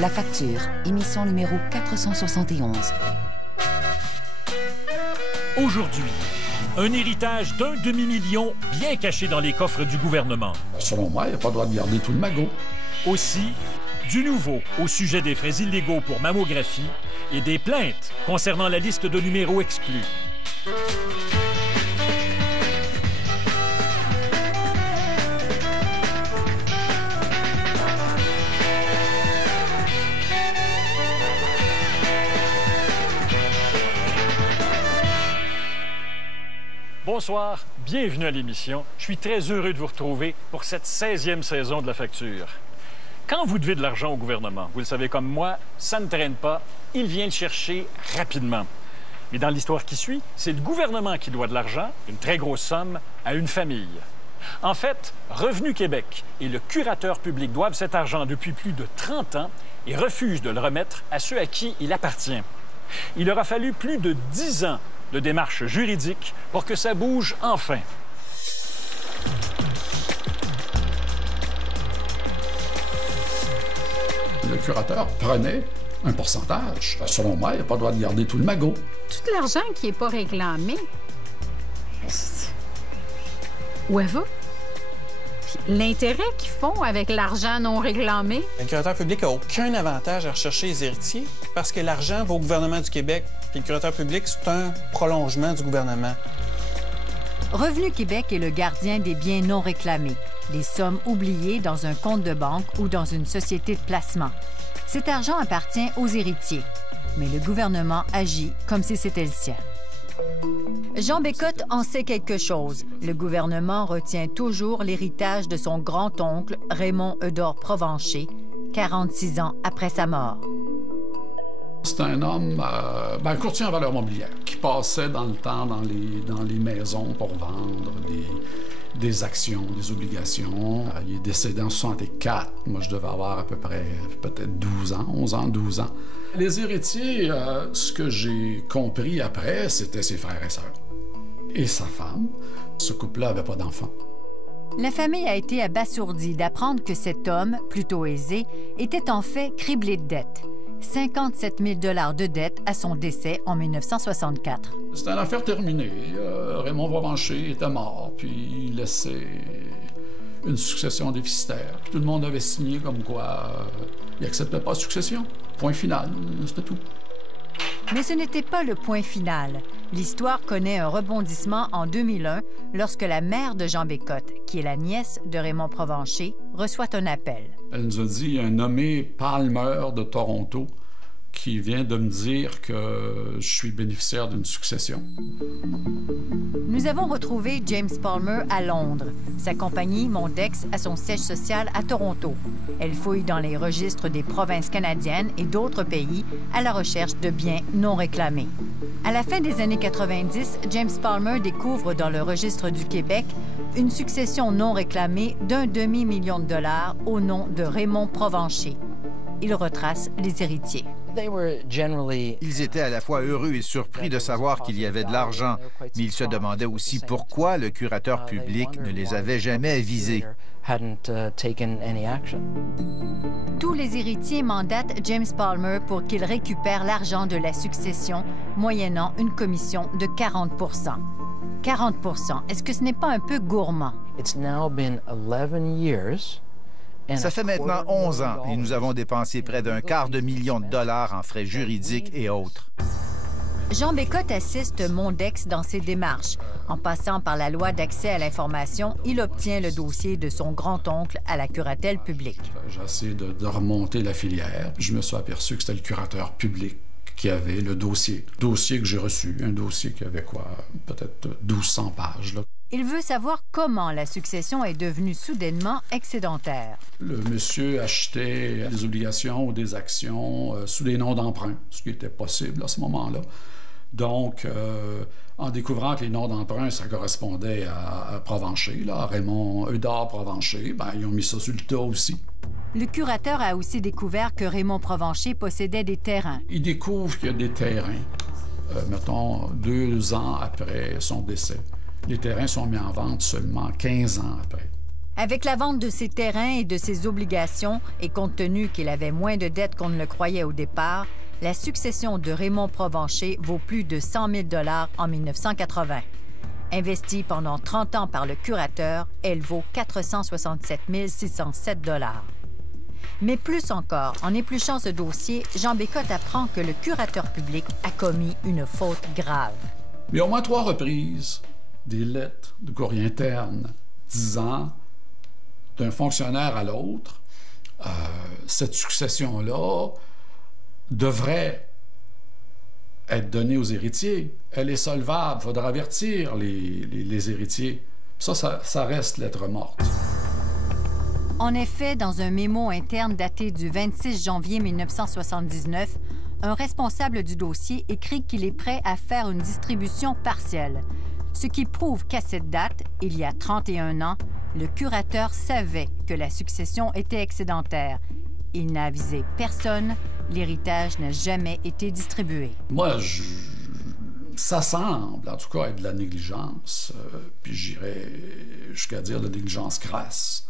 La Facture, émission numéro 471. Aujourd'hui, un héritage d'1 demi-million bien caché dans les coffres du gouvernement. Selon moi, il n'y a pas le droit de garder tout le magot. Aussi, du nouveau au sujet des frais illégaux pour mammographie et des plaintes concernant la liste de numéros exclus. Bonsoir, bienvenue à l'émission. Je suis très heureux de vous retrouver pour cette 16e saison de La Facture. Quand vous devez de l'argent au gouvernement, vous le savez comme moi, ça ne traîne pas, il vient le chercher rapidement. Mais dans l'histoire qui suit, c'est le gouvernement qui doit de l'argent, une très grosse somme, à une famille. En fait, Revenu Québec et le curateur public doivent cet argent depuis plus de 30 ans et refusent de le remettre à ceux à qui il appartient. Il aura fallu plus de 10 ans de démarches juridiques pour que ça bouge enfin. Le curateur prenait un pourcentage. Selon moi, il n'y a pas le droit de garder tout le magot. Tout l'argent qui n'est pas réclamé, où elle va? Puis l'intérêt qu'ils font avec l'argent non réclamé. Le curateur public n'a aucun avantage à rechercher les héritiers parce que l'argent va au gouvernement du Québec. Puis le curateur public, c'est un prolongement du gouvernement. Revenu Québec est le gardien des biens non réclamés, des sommes oubliées dans un compte de banque ou dans une société de placement. Cet argent appartient aux héritiers, mais le gouvernement agit comme si c'était le sien. Jean Bécotte en sait quelque chose. Le gouvernement retient toujours l'héritage de son grand-oncle Raymond Eudore Provencher, 46 ans après sa mort. C'est un homme, un courtier en valeurs mobilières, qui passait dans le temps dans les maisons pour vendre des actions, des obligations. Il est décédé en 64. Moi, je devais avoir à peu près peut-être 12 ans, 11 ans, 12 ans. Les héritiers, ce que j'ai compris après, c'était ses frères et sœurs. Et sa femme. Ce couple-là n'avait pas d'enfants. La famille a été abasourdie d'apprendre que cet homme, plutôt aisé, était en fait criblé de dettes. 57 000 $ de dettes à son décès en 1964. C'était une affaire terminée. Raymond Provencher était mort, puis il laissait une succession déficitaire. Tout le monde avait signé comme quoi il n'acceptait pas la succession. Point final, c'était tout. Mais ce n'était pas le point final. L'histoire connaît un rebondissement en 2001 lorsque la mère de Jean Bécotte, qui est la nièce de Raymond Provencher, reçoit un appel. Elle nous a dit, il y a un nommé Palmer de Toronto qui vient de me dire que je suis bénéficiaire d'une succession. Nous avons retrouvé James Palmer à Londres. Sa compagnie, Mondex, a son siège social à Toronto. Elle fouille dans les registres des provinces canadiennes et d'autres pays à la recherche de biens non réclamés. À la fin des années 90, James Palmer découvre dans le registre du Québec une succession non réclamée d'1 demi-million de dollars au nom de Raymond Provencher. Il retrace les héritiers. Ils étaient à la fois heureux et surpris de savoir qu'il y avait de l'argent, mais ils se demandaient aussi pourquoi le curateur public ne les avait jamais avisés. Tous les héritiers mandatent James Palmer pour qu'il récupère l'argent de la succession, moyennant une commission de 40 %. 40 %, est-ce que ce n'est pas un peu gourmand? Ça fait maintenant 11 ans et nous avons dépensé près d'1 quart de million de dollars en frais juridiques et autres. Jean Bécotte assiste Mondex dans ses démarches. En passant par la loi d'accès à l'information, il obtient le dossier de son grand-oncle à la curatelle publique. J'ai essayé de remonter la filière. Je me suis aperçu que c'était le curateur public qui avait le dossier. Le dossier que j'ai reçu, un dossier qui avait quoi, peut-être 1200 pages, là. Il veut savoir comment la succession est devenue soudainement excédentaire. Le monsieur achetait des obligations ou des actions sous des noms d'emprunt, ce qui était possible à ce moment-là. Donc, en découvrant que les noms d'emprunt, ça correspondait à Provencher, là, à Raymond Eudore Provencher, ben, ils ont mis ça sur le tas aussi. Le curateur a aussi découvert que Raymond Provencher possédait des terrains. Il découvre qu'il y a des terrains, mettons, 2 ans après son décès. Les terrains sont mis en vente seulement 15 ans après. Avec la vente de ses terrains et de ses obligations, et compte tenu qu'il avait moins de dettes qu'on ne le croyait au départ, la succession de Raymond Provencher vaut plus de 100 000 $ en 1980. Investie pendant 30 ans par le curateur, elle vaut 467 607 $. Mais plus encore, en épluchant ce dossier, Jean Bécotte apprend que le curateur public a commis une faute grave. Mais au moins 3 reprises, des lettres de courrier interne disant d'un fonctionnaire à l'autre, cette succession-là devrait être donnée aux héritiers. Elle est solvable, il faudra avertir les héritiers. Ça reste lettre morte. En effet, dans un mémo interne daté du 26 janvier 1979, un responsable du dossier écrit qu'il est prêt à faire une distribution partielle, ce qui prouve qu'à cette date, il y a 31 ans, le curateur savait que la succession était excédentaire. Il n'a avisé personne, l'héritage n'a jamais été distribué. Moi, ça semble, en tout cas, être de la négligence, puis j'irais jusqu'à dire de la négligence crasse.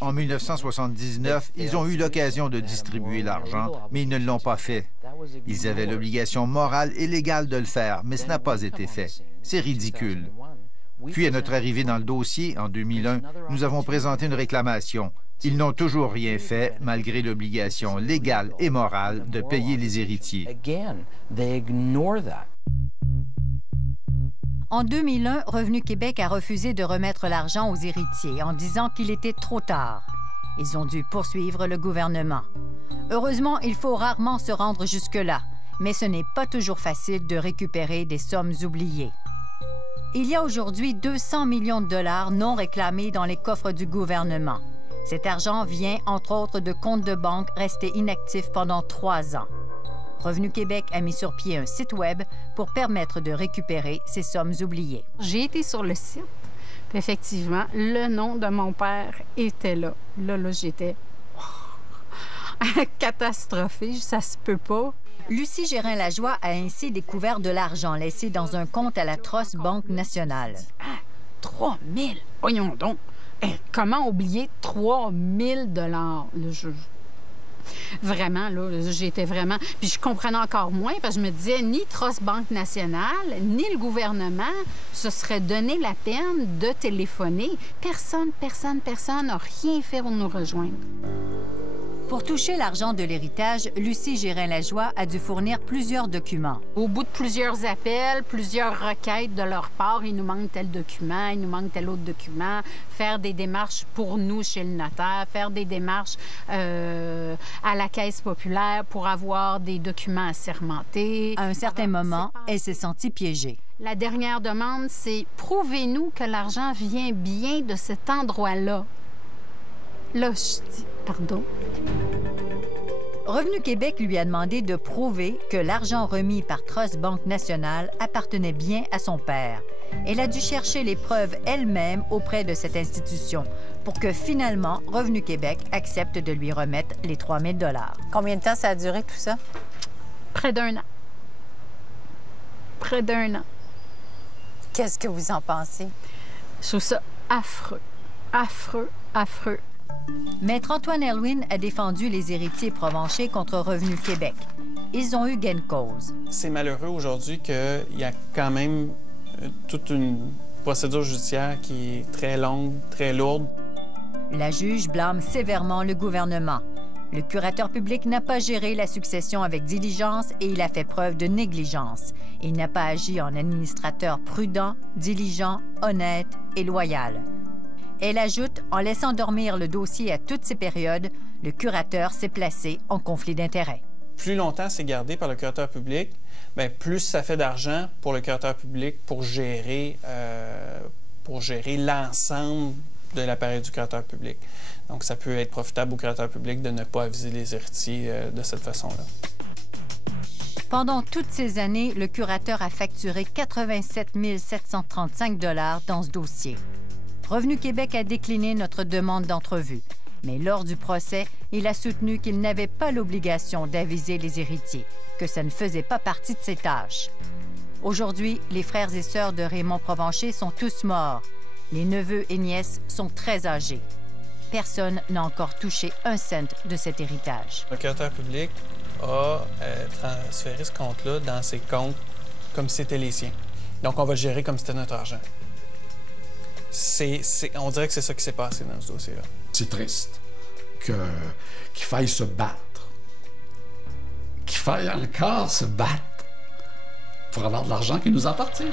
En 1979, ils ont eu l'occasion de distribuer l'argent, mais ils ne l'ont pas fait. Ils avaient l'obligation morale et légale de le faire, mais ce n'a pas été fait. C'est ridicule. Puis, à notre arrivée dans le dossier, en 2001, nous avons présenté une réclamation. Ils n'ont toujours rien fait, malgré l'obligation légale et morale de payer les héritiers. En 2001, Revenu Québec a refusé de remettre l'argent aux héritiers en disant qu'il était trop tard. Ils ont dû poursuivre le gouvernement. Heureusement, il faut rarement se rendre jusque-là, mais ce n'est pas toujours facile de récupérer des sommes oubliées. Il y a aujourd'hui 200 millions de dollars non réclamés dans les coffres du gouvernement. Cet argent vient, entre autres, de comptes de banque restés inactifs pendant 3 ans. Revenu Québec a mis sur pied un site Web pour permettre de récupérer ces sommes oubliées. J'ai été sur le site, puis effectivement, le nom de mon père était là. Là, j'étais catastrophée, ça se peut pas. Lucie Gérin-Lajoie a ainsi découvert de l'argent laissé dans un compte à la Trust Banque Nationale. 3 000! Voyons donc! Comment oublier 3 000 $? Vraiment, là, j'étais vraiment... Puis je comprenais encore moins, parce que je me disais, ni Trust Banque Nationale, ni le gouvernement se serait donné la peine de téléphoner. Personne n'a rien fait pour nous rejoindre. Pour toucher l'argent de l'héritage, Lucie Gérin-Lajoie a dû fournir plusieurs documents. Au bout de plusieurs appels, plusieurs requêtes de leur part, il nous manque tel document, il nous manque tel autre document, faire des démarches pour nous chez le notaire, faire des démarches à la Caisse populaire pour avoir des documents assermentés. À un certain moment, elle s'est sentie piégée. La dernière demande, c'est « Prouvez-nous que l'argent vient bien de cet endroit-là. » Là, je dis « Pardon? » Revenu Québec lui a demandé de prouver que l'argent remis par Trust Banque Nationale appartenait bien à son père. Elle a dû chercher les preuves elle-même auprès de cette institution pour que finalement Revenu Québec accepte de lui remettre les 3 000 $. Combien de temps ça a duré tout ça? Près d'1 an. Près d'1 an. Qu'est-ce que vous en pensez? Je trouve ça affreux. Affreux, affreux. Maître Antoine Elwin a défendu les héritiers provenchers contre Revenu Québec. Ils ont eu gain de cause. C'est malheureux aujourd'hui qu'il y a quand même toute une procédure judiciaire qui est très longue, très lourde. La juge blâme sévèrement le gouvernement. Le curateur public n'a pas géré la succession avec diligence et il a fait preuve de négligence. Il n'a pas agi en administrateur prudent, diligent, honnête et loyal. Elle ajoute, en laissant dormir le dossier à toutes ces périodes, le curateur s'est placé en conflit d'intérêts. Plus longtemps c'est gardé par le curateur public, bien, plus ça fait d'argent pour le curateur public pour gérer l'ensemble de l'appareil du curateur public. Donc, ça peut être profitable au curateur public de ne pas aviser les héritiers de cette façon-là. Pendant toutes ces années, le curateur a facturé 87 735 $ dans ce dossier. Revenu Québec a décliné notre demande d'entrevue, mais lors du procès, il a soutenu qu'il n'avait pas l'obligation d'aviser les héritiers, que ça ne faisait pas partie de ses tâches. Aujourd'hui, les frères et sœurs de Raymond Provencher sont tous morts, Les neveux et nièces sont très âgés. Personne n'a encore touché un cent de cet héritage. Le procurateur public a transféré ce compte-là dans ses comptes comme si c'était les siens. Donc, on va le gérer comme si c'était notre argent. On dirait que c'est ça qui s'est passé dans ce dossier-là. C'est triste qu'il faille se battre, qu'il faille encore se battre pour avoir de l'argent qui nous appartient.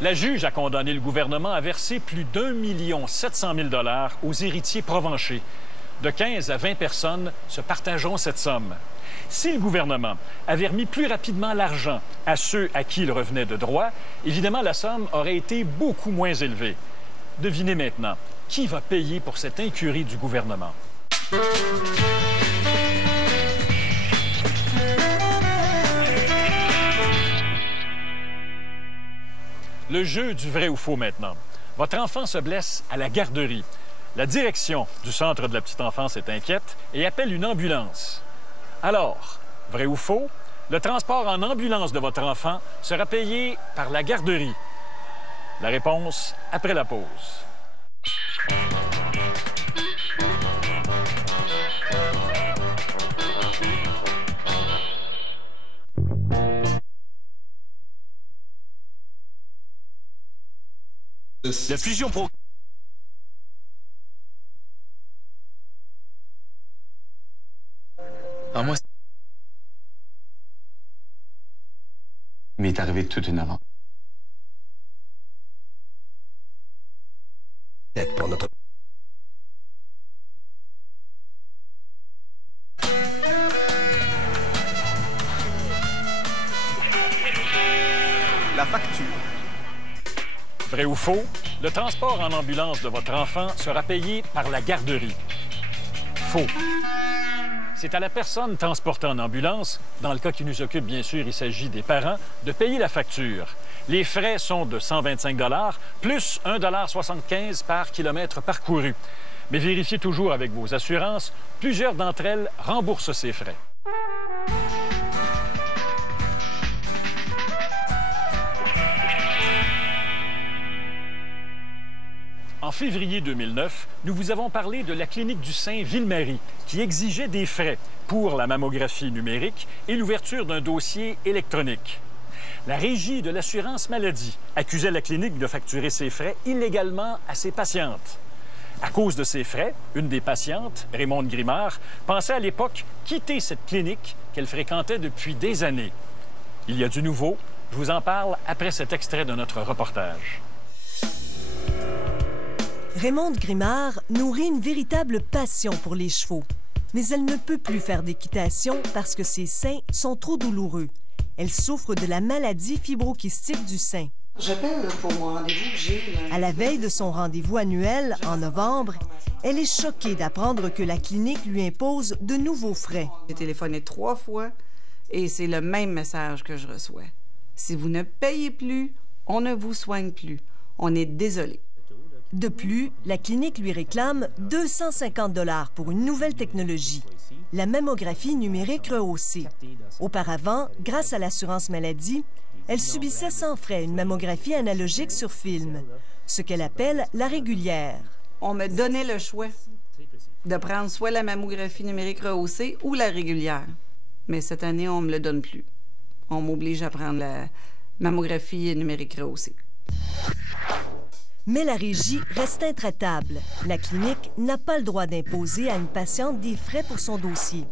La juge a condamné le gouvernement à verser plus d'1 700 000 $ aux héritiers provenchés. De 15 à 20 personnes se partageront cette somme. Si le gouvernement avait remis plus rapidement l'argent à ceux à qui il revenait de droit, évidemment, la somme aurait été beaucoup moins élevée. Devinez maintenant, qui va payer pour cette incurie du gouvernement? Le jeu du vrai ou faux maintenant. Votre enfant se blesse à la garderie. La direction du centre de la petite enfance est inquiète et appelle une ambulance. Alors, vrai ou faux, le transport en ambulance de votre enfant sera payé par la garderie? La réponse après la pause. La fusion pro... Ah, moi, il m'est arrivé toute une aventure. Pour notre... La facture. Vrai ou faux, le transport en ambulance de votre enfant sera payé par la garderie? Faux. C'est à la personne transportée en ambulance, dans le cas qui nous occupe, bien sûr, il s'agit des parents, de payer la facture. Les frais sont de 125 $ plus 1,75 $ par kilomètre parcouru. Mais vérifiez toujours avec vos assurances, plusieurs d'entre elles remboursent ces frais. En février 2009, nous vous avons parlé de la clinique du sein Ville-Marie qui exigeait des frais pour la mammographie numérique et l'ouverture d'un dossier électronique. La Régie de l'assurance maladie accusait la clinique de facturer ses frais illégalement à ses patientes. À cause de ces frais, une des patientes, Raymonde Grimard, pensait à l'époque quitter cette clinique qu'elle fréquentait depuis des années. Il y a du nouveau. Je vous en parle après cet extrait de notre reportage. Raymonde Grimard nourrit une véritable passion pour les chevaux. Mais elle ne peut plus faire d'équitation parce que ses seins sont trop douloureux. Elle souffre de la maladie fibrokystique du sein. J'appelle pour mon rendez-vous que j'ai. À la veille de son rendez-vous annuel, en novembre, elle est choquée d'apprendre que la clinique lui impose de nouveaux frais. J'ai téléphoné 3 fois et c'est le même message que je reçois. Si vous ne payez plus, on ne vous soigne plus. On est désolé. De plus, la clinique lui réclame 250 $ pour une nouvelle technologie, la mammographie numérique rehaussée. Auparavant, grâce à l'assurance maladie, elle subissait sans frais une mammographie analogique sur film, ce qu'elle appelle la régulière. On me donnait le choix de prendre soit la mammographie numérique rehaussée ou la régulière. Mais cette année, on ne me le donne plus. On m'oblige à prendre la mammographie numérique rehaussée. Mais la régie reste intraitable. La clinique n'a pas le droit d'imposer à une patiente des frais pour son dossier.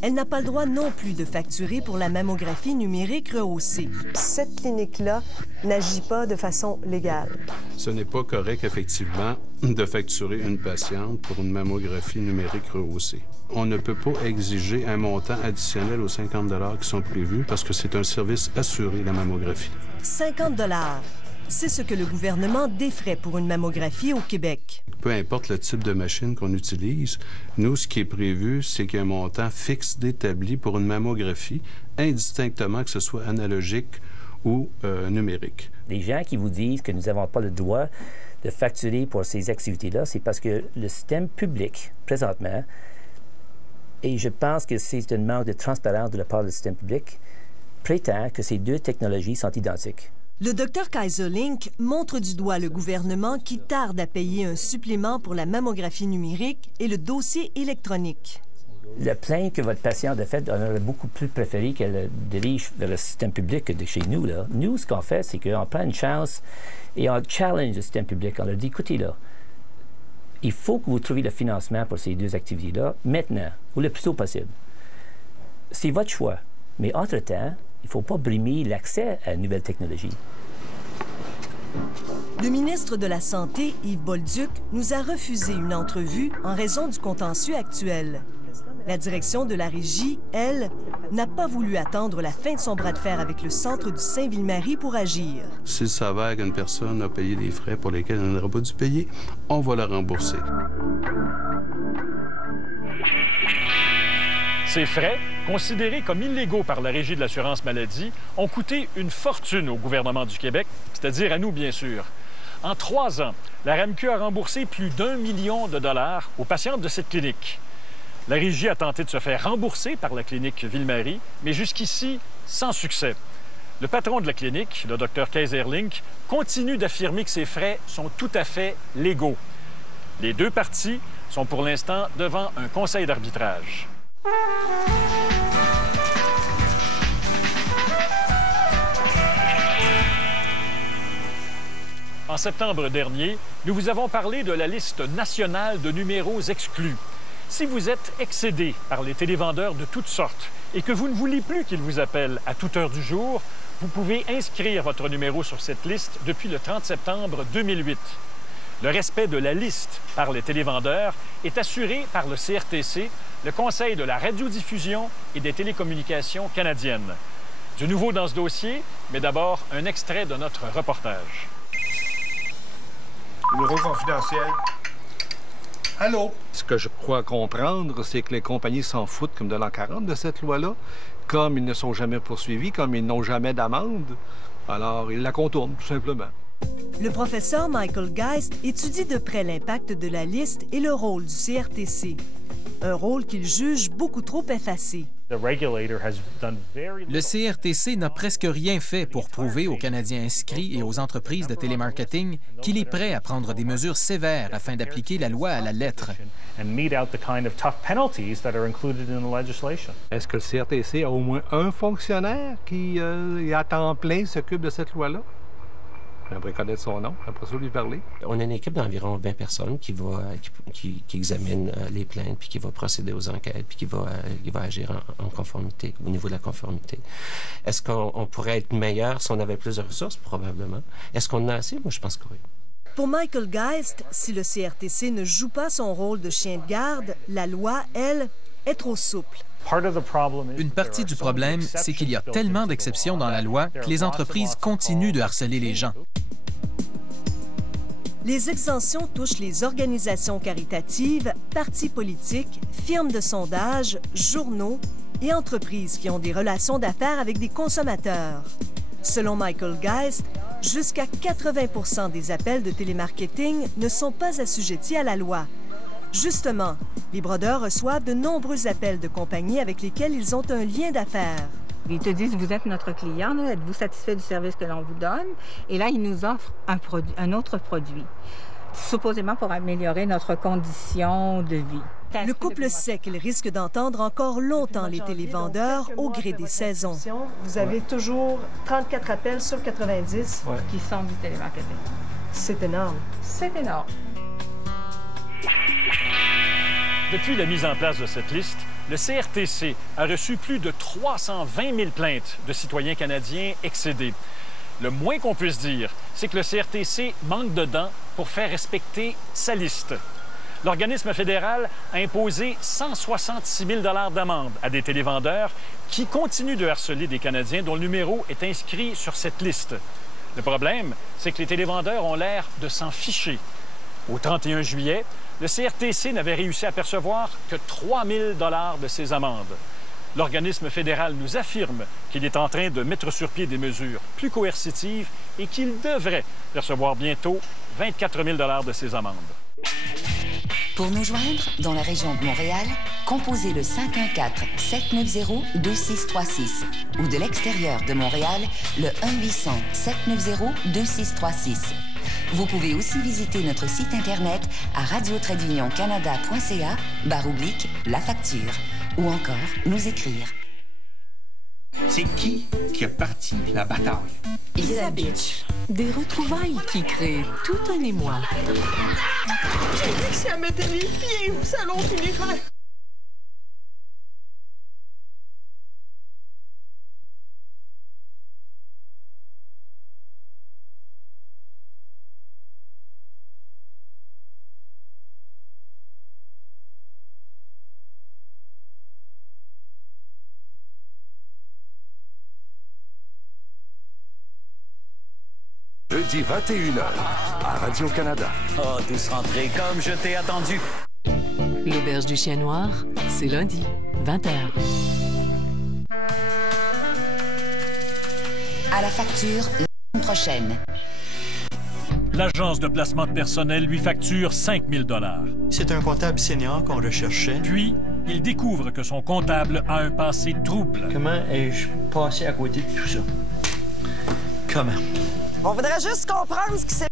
Elle n'a pas le droit non plus de facturer pour la mammographie numérique rehaussée. Cette clinique-là n'agit pas de façon légale. Ce n'est pas correct, effectivement, de facturer une patiente pour une mammographie numérique rehaussée. On ne peut pas exiger un montant additionnel aux 50 $ qui sont prévus parce que c'est un service assuré, la mammographie. 50 $. C'est ce que le gouvernement défraie pour une mammographie au Québec. Peu importe le type de machine qu'on utilise, nous, ce qui est prévu, c'est qu'il y a un montant fixe d'établi pour une mammographie, indistinctement que ce soit analogique ou numérique. Les gens qui vous disent que nous n'avons pas le droit de facturer pour ces activités-là, c'est parce que le système public, présentement, et je pense que c'est un manque de transparence de la part du système public, prétend que ces deux technologies sont identiques. Le Dr Kaiserlink montre du doigt le gouvernement qui tarde à payer un supplément pour la mammographie numérique et le dossier électronique. La plainte que votre patient a faite, on aurait beaucoup plus préféré qu'elle dirige vers le système public que de chez nous. Là. Nous, ce qu'on fait, c'est qu'on prend une chance et on challenge le système public. On leur dit, écoutez, là, il faut que vous trouviez le financement pour ces deux activités-là maintenant, ou le plus tôt possible. C'est votre choix. Mais entre-temps, il ne faut pas brimer l'accès à la nouvelle technologie. Le ministre de la Santé, Yves Bolduc, nous a refusé une entrevue en raison du contentieux actuel. La direction de la Régie, elle, n'a pas voulu attendre la fin de son bras de fer avec le Centre du Saint-Ville-Marie pour agir. S'il s'avère qu'une personne a payé des frais pour lesquels elle n'aurait pas dû payer, on va la rembourser. Ces frais, considérés comme illégaux par la Régie de l'assurance maladie, ont coûté une fortune au gouvernement du Québec, c'est-à-dire à nous, bien sûr. En 3 ans, la RAMQ a remboursé plus d'1 million de dollars aux patientes de cette clinique. La Régie a tenté de se faire rembourser par la clinique Ville-Marie, mais jusqu'ici, sans succès. Le patron de la clinique, le Dr Kaiserlink, continue d'affirmer que ces frais sont tout à fait légaux. Les deux parties sont pour l'instant devant un conseil d'arbitrage. En septembre dernier, nous vous avons parlé de la liste nationale de numéros exclus. Si vous êtes excédé par les télévendeurs de toutes sortes et que vous ne voulez plus qu'ils vous appellent à toute heure du jour, vous pouvez inscrire votre numéro sur cette liste depuis le 30 septembre 2008. Le respect de la liste par les télévendeurs est assuré par le CRTC, le Conseil de la radiodiffusion et des télécommunications canadiennes. Du nouveau dans ce dossier, mais d'abord un extrait de notre reportage. Numéro confidentiel. Allô? Ce que je crois comprendre, c'est que les compagnies s'en foutent comme de l'an 40 de cette loi-là. Comme ils ne sont jamais poursuivis, comme ils n'ont jamais d'amende, alors ils la contournent, tout simplement. Le professeur Michael Geist étudie de près l'impact de la liste et le rôle du CRTC. Un rôle qu'il juge beaucoup trop effacé. Le CRTC n'a presque rien fait pour prouver aux Canadiens inscrits et aux entreprises de télémarketing qu'il est prêt à prendre des mesures sévères afin d'appliquer la loi à la lettre. Est-ce que le CRTC a au moins un fonctionnaire qui, à temps plein, s'occupe de cette loi-là? J'aimerais connaître son nom, après ça lui parler. On a une équipe d'environ 20 personnes qui examine les plaintes, puis qui va procéder aux enquêtes, puis qui va agir en conformité, au niveau de la conformité. Est-ce qu'on pourrait être meilleur si on avait plus de ressources? Probablement. Est-ce qu'on en a assez? Moi, je pense que oui. Pour Michael Geist, si le CRTC ne joue pas son rôle de chien de garde, la loi, elle, est trop souple. Une partie du problème, c'est qu'il y a tellement d'exceptions dans la loi que les entreprises continuent de harceler les gens. Les exemptions touchent les organisations caritatives, partis politiques, firmes de sondage, journaux et entreprises qui ont des relations d'affaires avec des consommateurs. Selon Michael Geist, jusqu'à 80 des appels de télémarketing ne sont pas assujettis à la loi. Justement, les brodeurs reçoivent de nombreux appels de compagnies avec lesquelles ils ont un lien d'affaires. Ils te disent, vous êtes notre client, êtes-vous satisfait du service que l'on vous donne? Et là, ils nous offrent un autre produit, supposément pour améliorer notre condition de vie. Le couple sait qu'il risque d'entendre encore longtemps les télévendeurs au gré des saisons. Vous avez toujours 34 appels sur 90 qui sont du télémarketing. C'est énorme. C'est énorme. Depuis la mise en place de cette liste, le CRTC a reçu plus de 320 000 plaintes de citoyens canadiens excédés. Le moins qu'on puisse dire, c'est que le CRTC manque de dents pour faire respecter sa liste. L'organisme fédéral a imposé 166 000 d'amende à des télévendeurs qui continuent de harceler des Canadiens dont le numéro est inscrit sur cette liste. Le problème, c'est que les télévendeurs ont l'air de s'en ficher. Au 31 juillet, le CRTC n'avait réussi à percevoir que 3 000 de ces amendes. L'organisme fédéral nous affirme qu'il est en train de mettre sur pied des mesures plus coercitives et qu'il devrait percevoir bientôt 24 000 de ces amendes. Pour nous joindre dans la région de Montréal, composez le 514-790-2636 ou de l'extérieur de Montréal, le 1-800-790-2636. Vous pouvez aussi visiter notre site Internet à radio-canada.ca/la facture ou encore nous écrire. C'est qui a parti la bataille? Isa Beach. Des retrouvailles qui créent tout un émoi. J'ai dit que si elle mettait les pieds au salon funéraire. Jeudi 21h à Radio-Canada. Oh, tous rentrés comme je t'ai attendu. L'Auberge du Chien Noir, c'est lundi, 20h. À la facture, la semaine prochaine. L'agence de placement de personnel lui facture 5 000 $. C'est un comptable senior qu'on recherchait. Puis, il découvre que son comptable a un passé trouble. Comment ai-je passé à côté de tout ça? Comment? On voudrait juste comprendre ce qui s'est...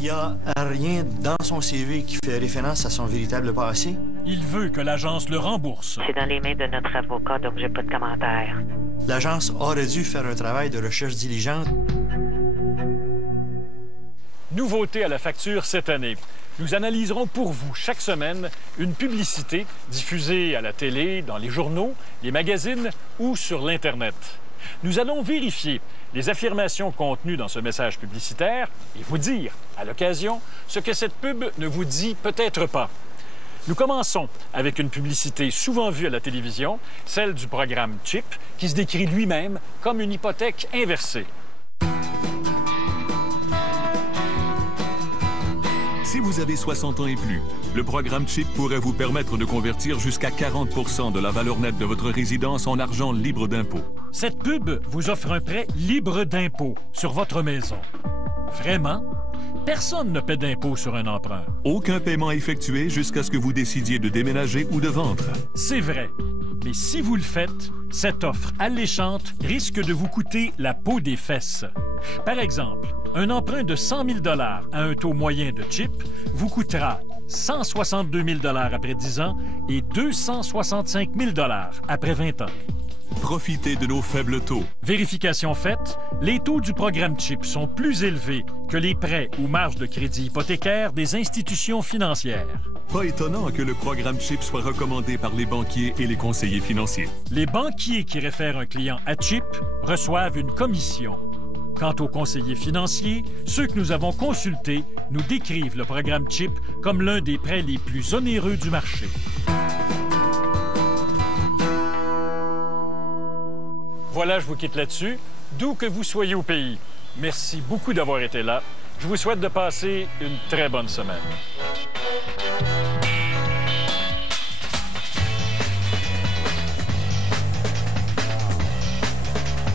Il n'y a rien dans son CV qui fait référence à son véritable passé. Il veut que l'agence le rembourse. C'est dans les mains de notre avocat, donc j'ai pas de commentaire. L'agence aurait dû faire un travail de recherche diligente. Nouveauté à la facture cette année. Nous analyserons pour vous chaque semaine une publicité diffusée à la télé, dans les journaux, les magazines ou sur l'Internet. Nous allons vérifier les affirmations contenues dans ce message publicitaire et vous dire, à l'occasion, ce que cette pub ne vous dit peut-être pas. Nous commençons avec une publicité souvent vue à la télévision, celle du programme CHIP, qui se décrit lui-même comme une hypothèque inversée. Si vous avez 60 ans et plus, le programme CHIP pourrait vous permettre de convertir jusqu'à 40 % de la valeur nette de votre résidence en argent libre d'impôt. Cette pub vous offre un prêt libre d'impôt sur votre maison. Vraiment? Personne ne paie d'impôt sur un emprunt. Aucun paiement effectué jusqu'à ce que vous décidiez de déménager ou de vendre. C'est vrai. Mais si vous le faites, cette offre alléchante risque de vous coûter la peau des fesses. Par exemple, un emprunt de 100 000 $ à un taux moyen de CHIP vous coûtera 162 000 $ après 10 ans et 265 000 $ après 20 ans. Profitez de nos faibles taux. Vérification faite, les taux du programme CHIP sont plus élevés que les prêts ou marges de crédit hypothécaires des institutions financières. Pas étonnant que le programme CHIP soit recommandé par les banquiers et les conseillers financiers. Les banquiers qui réfèrent un client à CHIP reçoivent une commission. Quant aux conseillers financiers, ceux que nous avons consultés nous décrivent le programme CHIP comme l'un des prêts les plus onéreux du marché. Voilà, je vous quitte là-dessus. D'où que vous soyez au pays, merci beaucoup d'avoir été là. Je vous souhaite de passer une très bonne semaine.